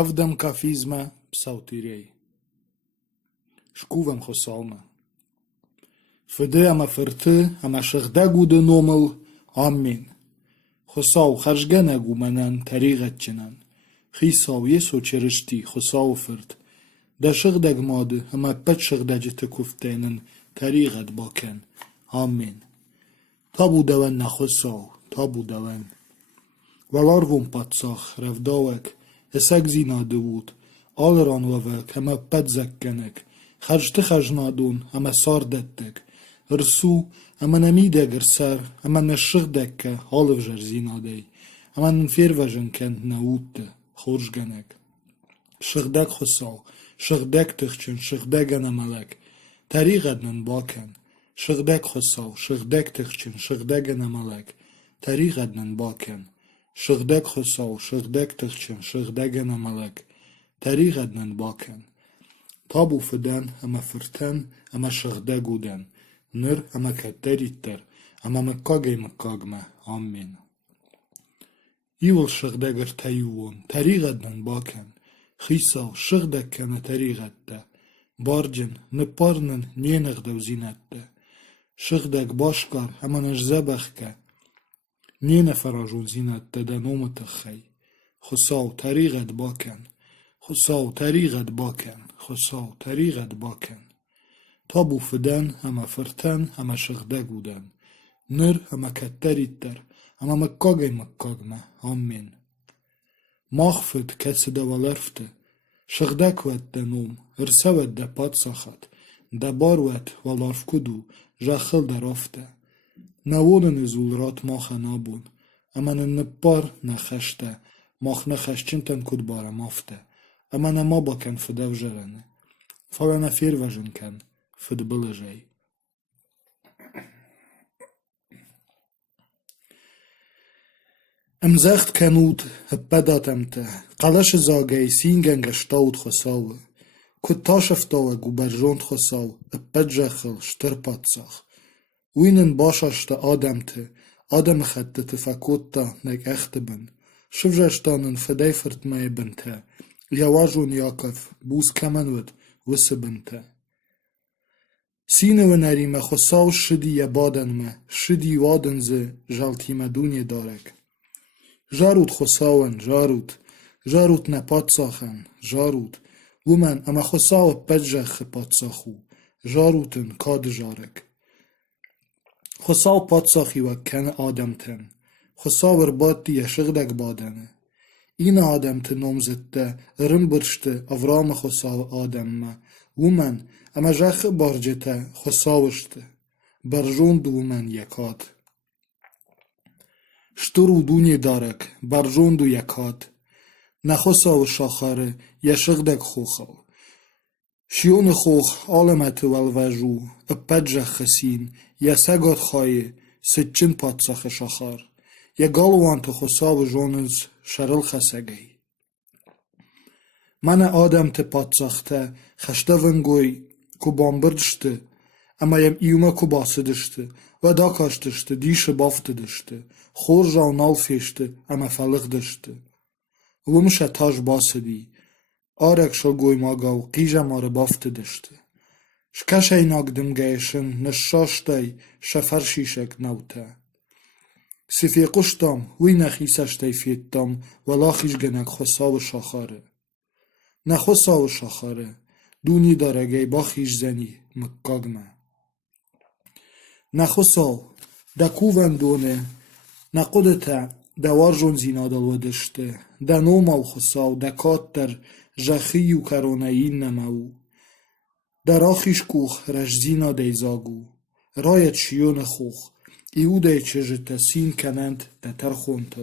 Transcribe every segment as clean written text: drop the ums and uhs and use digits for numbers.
Avdam kafizma psautirei. Shkuvam chosalma. Fede ama ferte ama shagdagu de nomel. Amen. Chosal charganagu manan tarigatchinan. Chisaw yeso cherishti chosal fert. Da shagdag made ama pat shagdajete kuftenen tarigat baken. Amen. Tabu dawan na chosal. Tabu dawan. Valarvum patsach ravdawek. Eseg zinadı vud, alran vavek, ama pedzekkenek, khajte khajnadun, ama sardettek, rsu, ama nemideger ser, ama neshigdekke, halvjer zinadei, ama nfirvajenken nautte, khorjgenek. Shigdek khosal, shigdek tichchen, shigdegen amalek, tarigednen baken, shigdek khosal, shigdek tichchen, shigdegen amalek, tarigednen baken. Shigdek chosaw, shigdek tichchen, shigdegen amalek, tarigadnen baken. Tabu feden, ama firten, ama shigdeguden, nir ama ketteritter, ama mekkagei mekkagme, amen. Iwil shigdeger tayuon, tarigadnen baken, chisaw, shigdekkene tarigette, bargen, neparnen, nienigdew zinette, shigdek bashkar, ama neshzebechke, نينا فرجون زينة تدنوم تخي خصاو تريغت باكن خصاو تريغت باكن خصاو تريغت باكن تابو فدن هما فرتن هما شغدگودن نر هما كتريتر هما مكاگي مكاگمه آمين ماخفت كسده ولرفته شغدك ود دنوم ارسوت ده پاد ساخت ده باروت ولارف کدو جاخل درافته نوونن زولرات ماخ نابون اما نپار نخشته ماخ نخشچنتن کد باره مافته اما نما باکن فدو جرنه فالا نفیر وجن کن فد بلجای امزخت کنود هپداتمته قلش زاگی سینگن گشتاود خساوه کد تاشفتاوه گو برجوند خساو هپدجخل شترپاتساخ وینن باشاشته آدمته آدم خدته تفکوتا نگ اخته بن شفجشتانن فدای فرتمای بنته یواجون یاکف بوز کمنود وسه بنته سینه و نریمه خساو شدی یبادنمه شدی وادنزه جالتیمه دونی دارک جارود خساون جارود نپاد ساخن جارود ومن اما خساو پجخ پاد ساخو جارودن کاد جارک خساو پادساخی و کن آدمتن خساور بادی یشغدک بادنه این آدمتن نمزده رم برشته افرام خساو آدمه ومن اما جخ بارجته خساوشته برجوند ومن یکاد شترو دونی دارک برجوند و یکاد نخساو شاخاره یشغدک خوخاو شیون خوخ عالمت والوجو اپجخ خسین یا سگات خواهی سچن پادساخ شاخار یا گالوان تو خساو جونز شرل خسگی من آدم ته پادساخته خشته ونگوی کو بامبردشته اما یم ایومه کو باسدشته و دا کاشتشته دیش بافته دشته خور جاو نال فیشته اما فلق دشته ومشه تاج باسدی آرک شل گوی ماگاو قیجه ماره بافته دشته شکشه ایناگدم گیشن نشاشتای شفر شیشک نوته سفی قشتم وی نخیسشتای فیتم ولا خیش گنک خساو شاخاره نخساو شاخاره دونی دارگی با خیش زنی مکاگمه نخساو دکو وندونه نقودته دوار جون زینادل ودشته دنومال خساو دکات در جخی و کرونهین نمو در آخیش کوخ رجزینا دیزاگو رایت شیون خوخ ایو دی چجته سین کنند دتر خونتو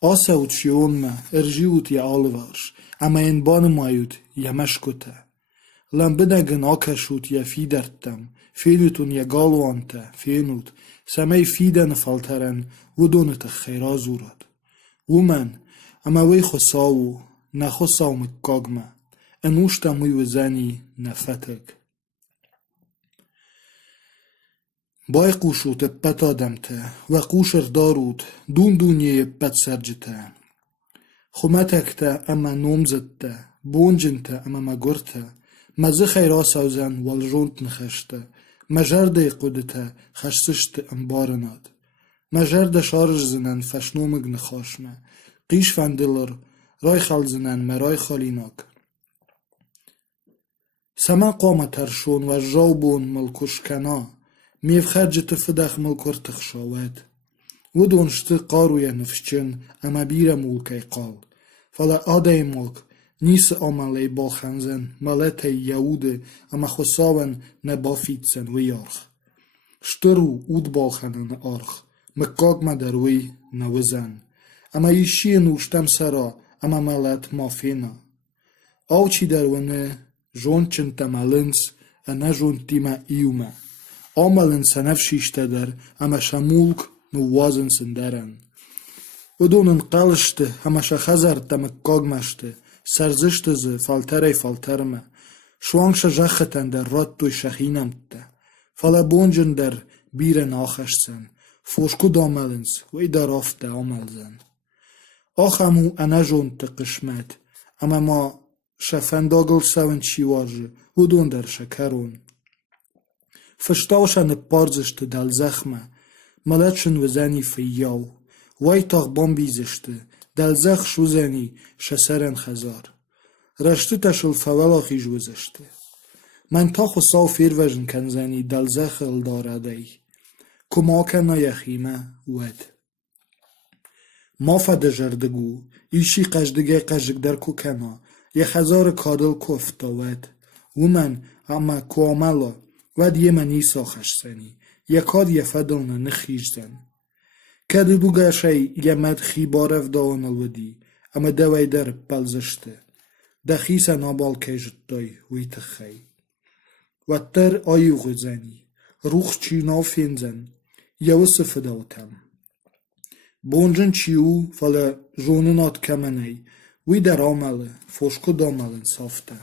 آساوت شیون ما ارجیوت یا آلوارش اما این بان مایود یا مشکوته لنبدگن آکشوت یا فیدرتم فیلوتون یا گالوانته فینوت سمی فیدن فالترن و دونت خیرازورد ومن اما وی خساو نخساو مکاگمه انوشتا موی وزنی نفتک بای قوشوت پت آدمته و قوشر دارود دون دونیه پت سرجته خمتكتا أما نومزتا بونجنتا أما مغورتا مزه خيرا سوزن والجونت نخشتا مجرد قدتا خشسشت انبارناد مجرد شارج زنن فشنومگ نخاشنا قيش فاندلر راي خالزنن مراي خاليناك سما قامة ترشون و جاوبون ملكوشكنا ميف خرجت فدخ ملكور تخشاوات ودونشت قارويا نفشچن اما بيرا مولكي قال فلا آداي ملك نيس آمالي بالخنزن ملتي يهود اما خساون نبافيتسن ويارخ شترو اود بالخنن آرخ مكاق مدروي نوزن اما يشي نوشتم سرا اما ملت مافينا او چي درونه جونچن تمالنس انا جونتيما ايوما آمالن سنفشيشتدر اما شمولك نوازن سندرن ودونن قلشت اما شخزر تمكاق مشت سرزشت ز فالتري فالترمه شوانش جختن در رات توي شخينمت فلا بونجن در بير ناخشسن فوشكو داملنس و ايدار افت آملزن آخمو انا جونت قشمت اما ما شفنداغل سون شیواجه ودون در شکرون فشتاوشن پارزشت دل زخمه ملتشن وزنی فیاو وای تاغ بامبیزشته دل زخ شوزنی شسرن خزار رشته تشل فولاخی جوزشته من تا خساو فیر وجن کنزنی دل زخ الدارده کماکن یخیمه ود ما فدجردگو ایشی قجدگه قجگ در کوکنا یه هزار کادل کفتاوت و من اما کواملا ود یه منی ساخش سنی یه کاد یه فدانه نخیش زن کدو دو گشای یه مد خیبارف داون الودی اما دوای در پلزشته دخیسه نابال کجد دای وی تخی و تر آیو غزنی روخ چی نافین زن یه وصف داوتم بونجن چیو فلا جوننات کمنی وی در آمله فوشکو داملن صافته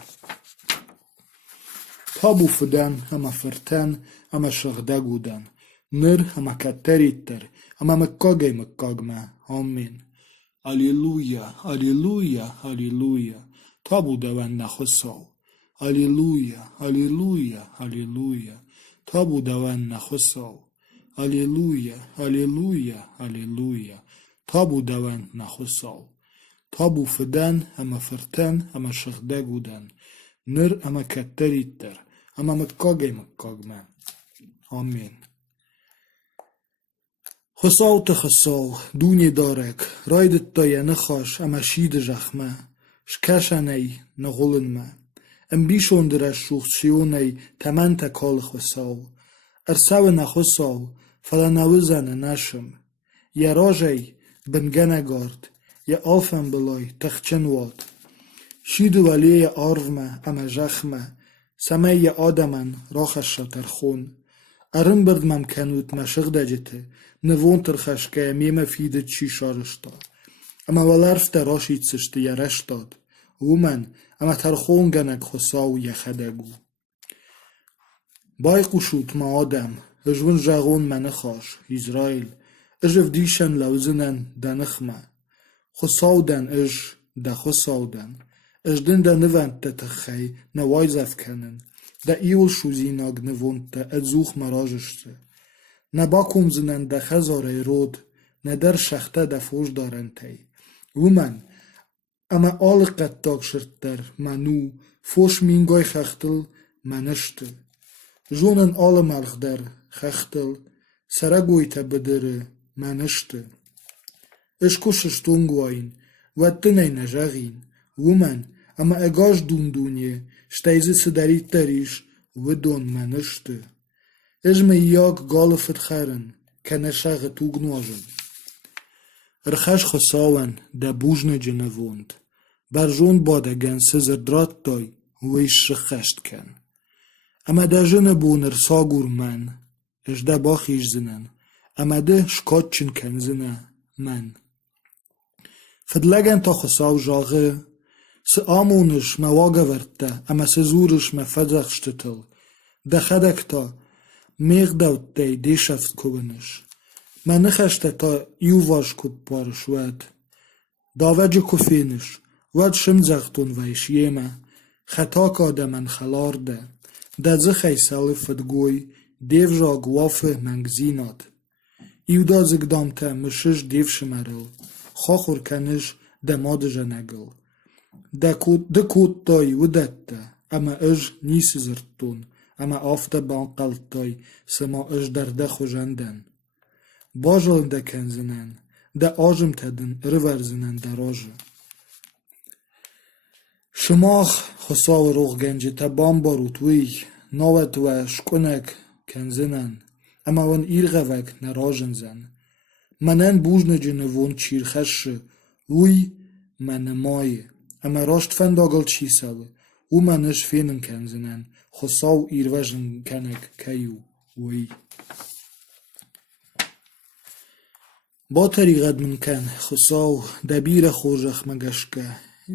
تابو فدن اما فرتن اما شغده گودن نر اما کتریتر اما مکاگه مکاگمه آمین Аллилуйя, аллилуйя, аллилуйя. Табу даван нахосау. Аллилуйя, аллилуйя, аллилуйя. Табу даван нахосау. Аллилуйя, аллилуйя, аллилуйя. Табу даван нахосау. Табу фидан, ама фиртан, ама шахда гудан. Нир ама каттариттар. Ама мткагме. Амин. خساو تخساو دونی دارک رایدت دای نخاش اما شید جخمه شکشنی نغولن ما ام بیشون درش شوخشیونی تمن تکال خساو ارساو نخساو فلا نوزن نشم یا راجی بنگنه گارد یا آفن بلای تخچن واد شیدو ولی آرمه اما جخمه سمه یا آدمن راخش شترخون ارم برد ممکنوت مشق دجته نوون ترخشکه میمه فیده چی شارشتا اما ولرف دراشید سشته یرشتاد ومن اما ترخون گنک خساو یخدگو بای قشوت ما آدم اجون جاغون منخاش اسرائیل اجف دیشن لوزنن دنخمه خساو دن اج ده خساو دن اجدن ده نوند تتخی نوای زفکنن ده ایول شوزیناگ نوند ده ادزوخ مراجشته نباکم زنن ده خزاره رود ندر شخته ده فوش دارن تی ومن اما آل قطاق شرطر منو فوش مینگای خختل منشته جونن آل ملخ در خختل سرگوی تا بدره منشته اشکو ششتونگواین ودنه نجاغین ومن اما اگاش دون دونیه شتایزه سداری تریش ودون منشته اجمه یاک گالفت خرن که نشاغ توگ نواجن ارخش خساون ده بوجنه جنووند بر جون بادگن سزر درات دای ویش رخشت کن اما ده جنه بون ارساگور من اش ده باخیش زنن اما ده شکات چن کن زنه من فدلگن تا خساو جاغه سه آمونش مواگه ورده اما سه زورش مفدخ شتتل ده خدک تا میغ داوت دی دیشفت کوبنش من نخشته تا یو واش کوب پارشوید داوج کفینش ود شمزختون ویش یمه خطا کاده من خلارده دزه خیسل فدگوی دیو را گوافه منگزیناد ایو دا زگدامته مشش دیو شمرل خاخور کنش دماد جنگل ده کود تای و دته اما اج نیس زرتون اما آفته بانقل تای سما اج درده خوشندن باجل ده کنزنن ده آجم تدن رورزنن در آجه شماخ خساو روغ گنجی تا بام باروتوی ناوت و شکنک کنزنن اما ون ایرغوک نراجن زن منن بوجن جنوون چیرخش وی من مای اما راشت فنداگل چی سوه و منش فینن کنزنن خساو ایروژن کنک کیو وی با طریقت ممکن خساو دبیر خوشخ مگشکه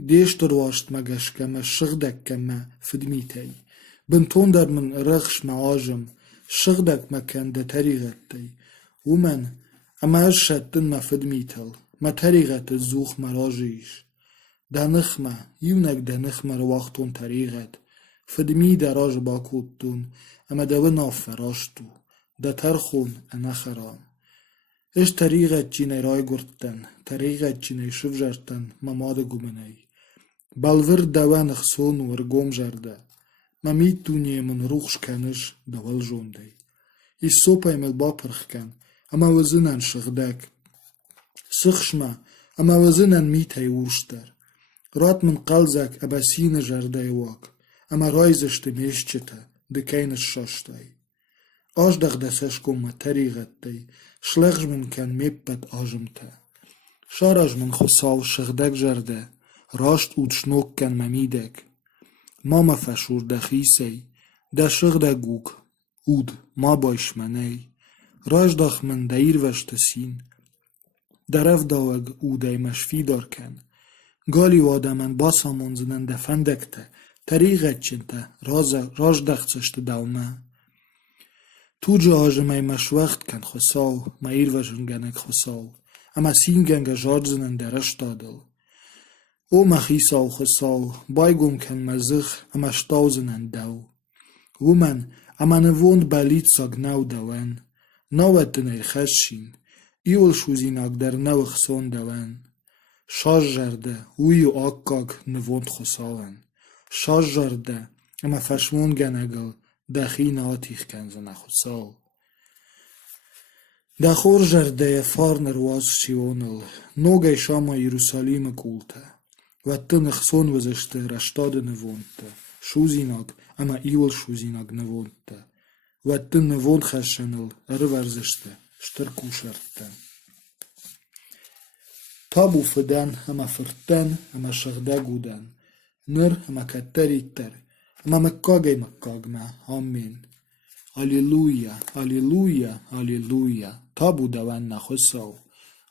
دیش درواشت مگشکه ما شغدک ما فدمیتی بنتون در من رخش معاجم شغدک مکن ده طریقت دی و من اما اش شدن ما فدمیتل ما طریقت زوخ مراجیش دنخ ما یونک دنخ ما رواختون طریقت فدمی دراج باکودتون اما ده ناف فراشتو ده ترخون انا خرام اش طریقت جینه رای گرتن طریقت جینه شف جرتن مماد گمنی بلور دوان اخسون ورگوم جرده ممید دونیه من روخش کنش دول جونده ای سوپای مل با پرخ کن اما وزنن شغدک سخشما اما وزنن میتای ورشتر رات من قلزک ابسین جرده واک اما رایزشت میشچته دکینش شاشتای آج دغدسش کم طریقت دی شلغج من کن میپد آجمته شارج من خساو شغدک جرده راشت اود شنوک کن ممیدک ماما فشور دخیسی ده شغده گوک اود ما باش منی راج داخ من دایر وشت سین درف داوگ اوده مشفی دار کن گالی واده من باسا منزنن ده فندکته طریقت چنته راج دخچشت دومه تو جاجمه مشوخت کن خساو ما ایروژن گنک خساو اما سین گنگ جارزنن درش دادل او مخیساو خساو بایگم کن مزخ اما شتاوزنن دو و من اما نووند بلیت ساگ نو دوان نوت دنیر خشین ایول شوزیناک در نو خسون دوان شاج جرده ویو آکاگ نووند خساون شاج جرده اما فشمون گنگل دخی ناتیخ کنزن خساو دخور جرده فار نرواز شیونل نوگه شاما یروسالیم کولته و تن خسون وزشته رشتاد نوونته شوزیناگ اما ایول شوزیناگ نوونته و تن نوون خشنل ورزشته شترکو شرطه تابو فدن اما فرتن اما شغده گودن نر اما کتری تر اما مکاگ ما آمین Аллилуйя, аллилуйя, аллилуйя, табу даван нахосау.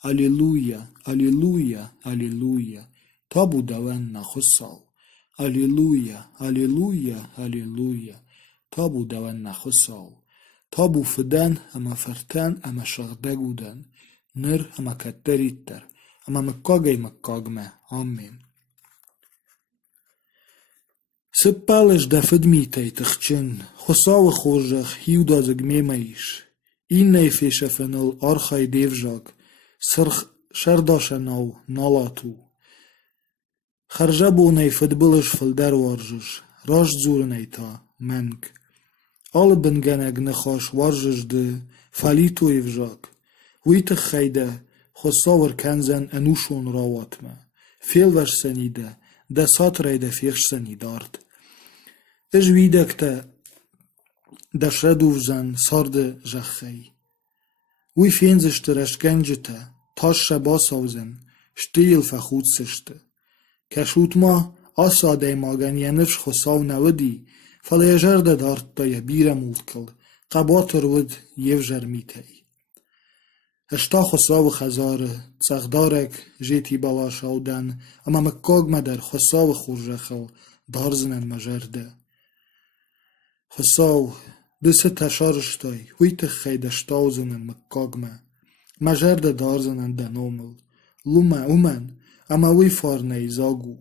Аллилуйя, аллилуйя, аллилуйя, табу даван нахосау. Аллилуйя, аллилуйя, аллилуйя, табу даван нахосау. Табу фидан, ама фартан, ама шагдагудан, нир, ама каттериттер, ама маккагме, амин. Сыппалыш да федмитай тахчын, хосавы хожах, хиудазык мемаиш. Иннай фешафеныл архай девжак, шардашанау налату. Харжабунай федбылыш фылдар варжыш, раш зурнай та, менг. Албын генег нехаш варжыжды, фалиту евжак. Витых хайда, хосавыр кензен انوشون راواتمه. فیل ورش سنیده، ده ساترای ده فیخش سنیدارد. اج ویدکته ده شردوفزن سارد جخی. وی فینزشته رشگنجته، تاش شباساوزن، شتیل فخود سشته. کشوت ما آساده ماگن ینفش خساو نودی، فلیجر ده دارد ده یبیر مولکل، قباتر ود یفجر میتی. اشتا خساو خزاره، تسخدارک جیتی بالا شاودن، اما مکاگمه در خساو خورجخل دارزنن مجرده. خساو دسه تشارشتای، ویت خیده شتاوزنن مکاگمه، مجرده دارزنن دنومل. لومه اومن، ama wî far neyzagû.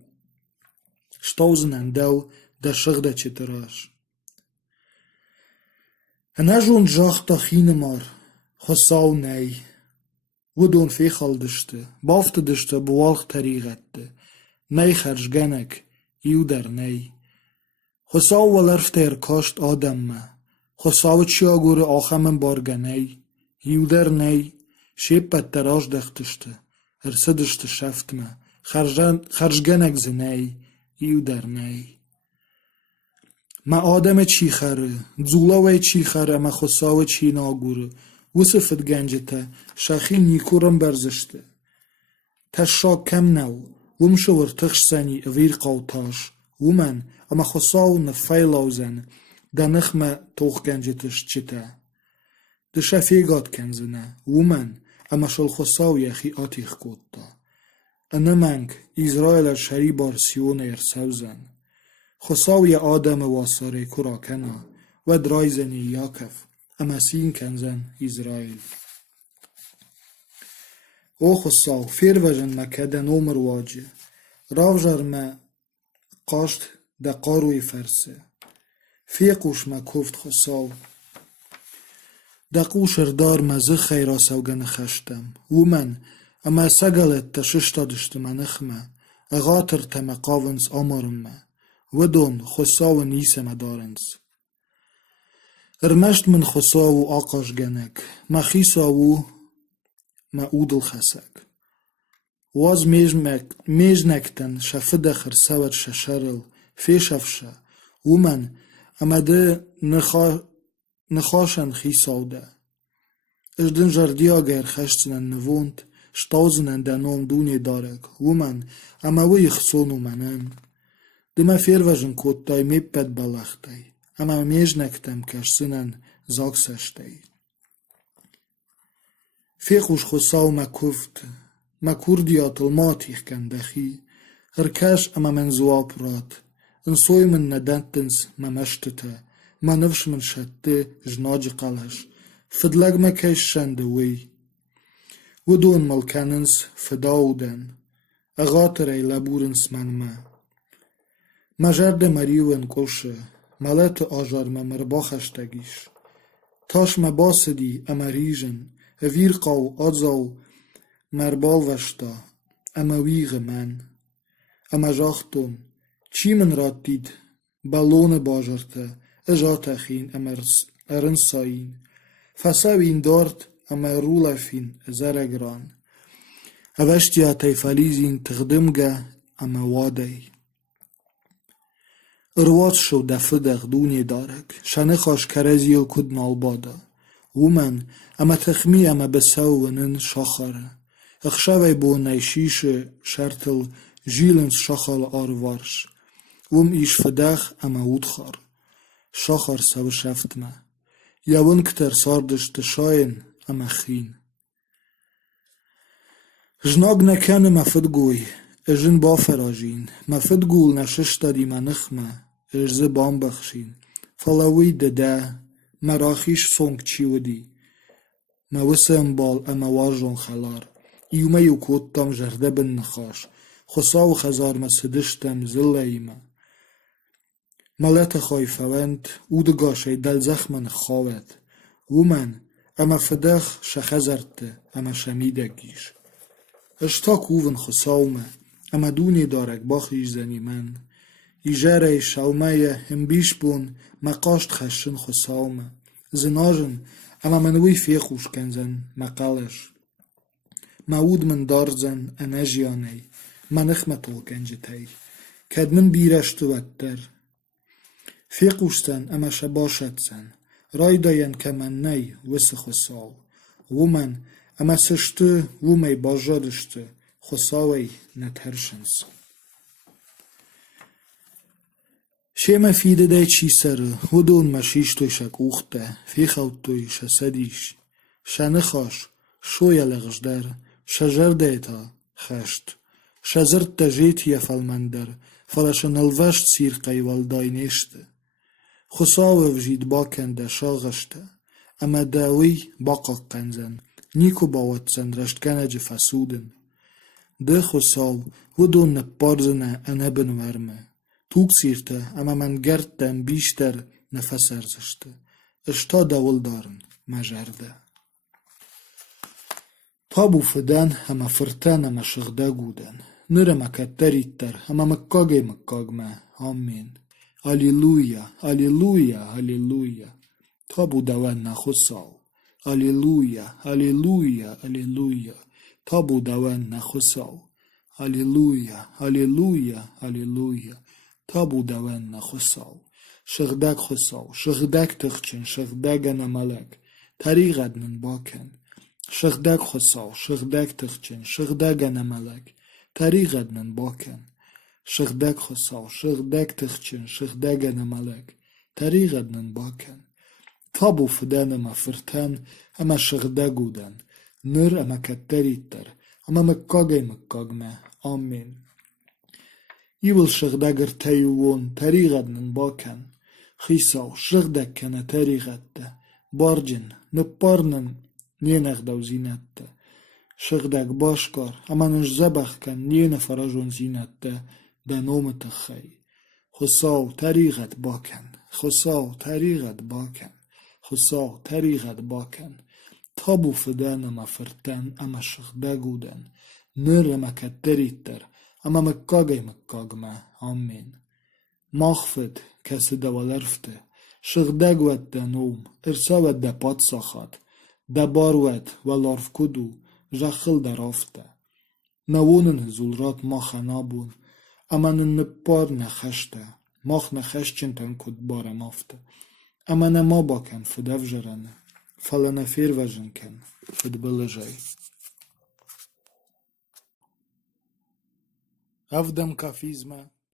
Stawzinen dew de şixde çitiraş. Henejon jaxta xînimar, xwe saw ney. Widon fêxal diştı, baftı diştı buwalx terîxettı. Ney xerjgenek, îw derney. Xwe saw welerfteyr kaşt adem me. Xwe saw çiya gore axe min bargeney. Îw derney, şêpet teraş dextiştı. Hirse diştı şeft me. Xerjgenek ziney, îw derney. Me ademe çî xere, zûla we çî xere, me xwe sawe çî nagore. Wisifit gence te, şaxî nîkurin berziştı. Te şak kem new, wim şiwir tix senî evîr qawtaş. Wimen, ama xwe saw nifeylawzen, de nixme tox gence tiş çi te. Di şefêgat kenzine, wimen, ama şil xwe saw yexî atîx gotta. Inimenk, İsraîla şerî bar Sîyonêr sewzen. Xwe saw ye ademe wasarê kura kena, ve drayzenî Yakef, ama sîn kenzen İsraîl. O xwe saw, fêrvejin me kede nomer wacê. Ravjer me qaşt de qaroyê ferse. Fêqûş me koft xwe saw. Deqû şirdar me zî xeyra sewgenî xeştem. Wimen, ama segelet te şişta diştı me nixme. Egatir te me qavins amarim me. Widon xwe sawin nîse me darins. Irmeşt min xwe saw û aqaş genek. Me xîsa wû me û dilxesek. Waz mêjnektin şefide xirsewet şeşeril, fêşefşe. Wimen, ama di nixaşen xîsaw de. Ji din jerdiya geyr xeştinen nivûnt, stawzinen de nom dûnê darek. Wimen, ama wî yixson û menin. Di me fêrvejin kottay mêpet belextey, ama mêjnektem keşsinen zak seştey. Fêqûş xwe saw me koft, me kurdiya tilmatîx kendexî. Hirkeş ama min ziwab rat. Insoy min nedentins me meştı te. Me nivş min şettı ji nacî qeleş. Fidleg me keş şende wî. Widon milkenins fidaw den. Egatirey leburins men me. Me jerde merîwin kuşe. Melete ajar me mirba xeştegîş. Taş me basidî eme rîjin. Evîr qaw adzaw merbal veşta. Eme wî gimen. Eme jaxton. Çî min rat dît. Balone bajar te. Eja texîn eme erin sayîn. Fesewîn dart eme rûlefîn zere giran. Eveştiya teyfelîzîn tixdimge eme wadey. Irwat şew defidex dûnê darek. Şenixaş kereziyê kud nalbada. Wimen, eme texmî eme bisewinin şaxere. Ixşevê bo neyşîşê şertil jîlins şaxal arvarş. Wim îş fidex eme wudxar. Şaxar sew şeft me. Yewin kiter sardiş tişayên eme xîn. Jinak nekene me fidgoy, ejin bafera jîn. Me fidgûl neşişta dî me nixme, ej zî ban bexşîn. Fala wî dide, me raxîş song çî widî. Me wisim bal eme warjon xelar. Îwme û kottam jerde bin nixaş. Xwe saw xezar me sidiştem zilleyî me. Melete xayfewend û digaşey delzexmen xawet. Wimen, eme fidex şexezertı, eme şemîdekîş. Ejta kûvin xwe saw me, eme dûnê darek baxîş zenî min. Îjerey şewmeye himbîş bûn, me qaşt xeşin xwe saw me. Zinajin, eme min wî fêqûş kenzen, me qeleş. Me wûd min darzen enejiyaney, me nixme tol gencitey. Ked min bîreştı wetter. Fêqûşten eme şebaşetsen. Raydayen ke me ney wisi xwe saw. Wimen, eme siştı wimey baja diştı. Xwe sawey netherşins. Şême fîdidey çî sere, widon me şîştoy şekûxte, fêxewtoy şesedîş. Şenixaş, şoye lexjder, şejerdê ta xeşt. Şezirt te jêtiye felmender, feleşe nilveşt sîrqey welday nêşte. Xwe sawev jî dibaken de şaxeşte, eme de wî baqaq qenzen. Nîku bawetsen reştkene ci fesûdin. De Chossau, wo du ne Parzene en eben wärme. Tugsirte, ama man gertten bister nefes erzeste. Esta davuldarn, mejerde. Tabu feden, ama fırten, ama şıgda guden. Nire meketteritter, ama mekkagme. Amin. Alleluia, alleluia, alleluia. Tabu davenna Chossau. Alleluia, alleluia, alleluia. Tabu davenna Chossau. Alleluia, alleluia, alleluia. Tabu davenna Chossau. Şıgdak Chossau, şıgdak tıkçın, şıgdagana melek. Tarigednin baken. Şıgdak Chossau, şıgdak tıkçın, şıgdagana melek. Tarigednin baken. Şıgdak Chossau, şıgdak tıkçın, şıgdagana melek. Tarigednin baken. Tabu fiden ama fırten, ama şıgdaguden. Nır ama ketteritter, ama mekkagme. Amin. Yıl şıgdagır teyuvun, tarigednin baken. Chisaw, şıgdak kene tarigette. Barcın, nıpparnın, niyenegdav zinette. Şıgdak başkar, ama nıjzebahken, niyene farajon zinette. Benom tıxey. Chossau, tariget baken. Chossau, tariget baken. Chossau, tariget baken. Tabu fiden ama fırten, ama şıgdaguden. Nır ama ketteritter, ama mekkagme. Amin. Mağfet, kesi devalerfte. Şıgdagvet de nom, irsavet de patsaxat. De barvet ve larfkudu, jaxıl de rafte. Navunun hızulrat maxa nabun, ama nıppar nexeşte. Max nexeşçin ten kudbare mafte. Ama ne ma baken fidevjerene. Falene firvejinken, fidbilejey. Evdem kafizme.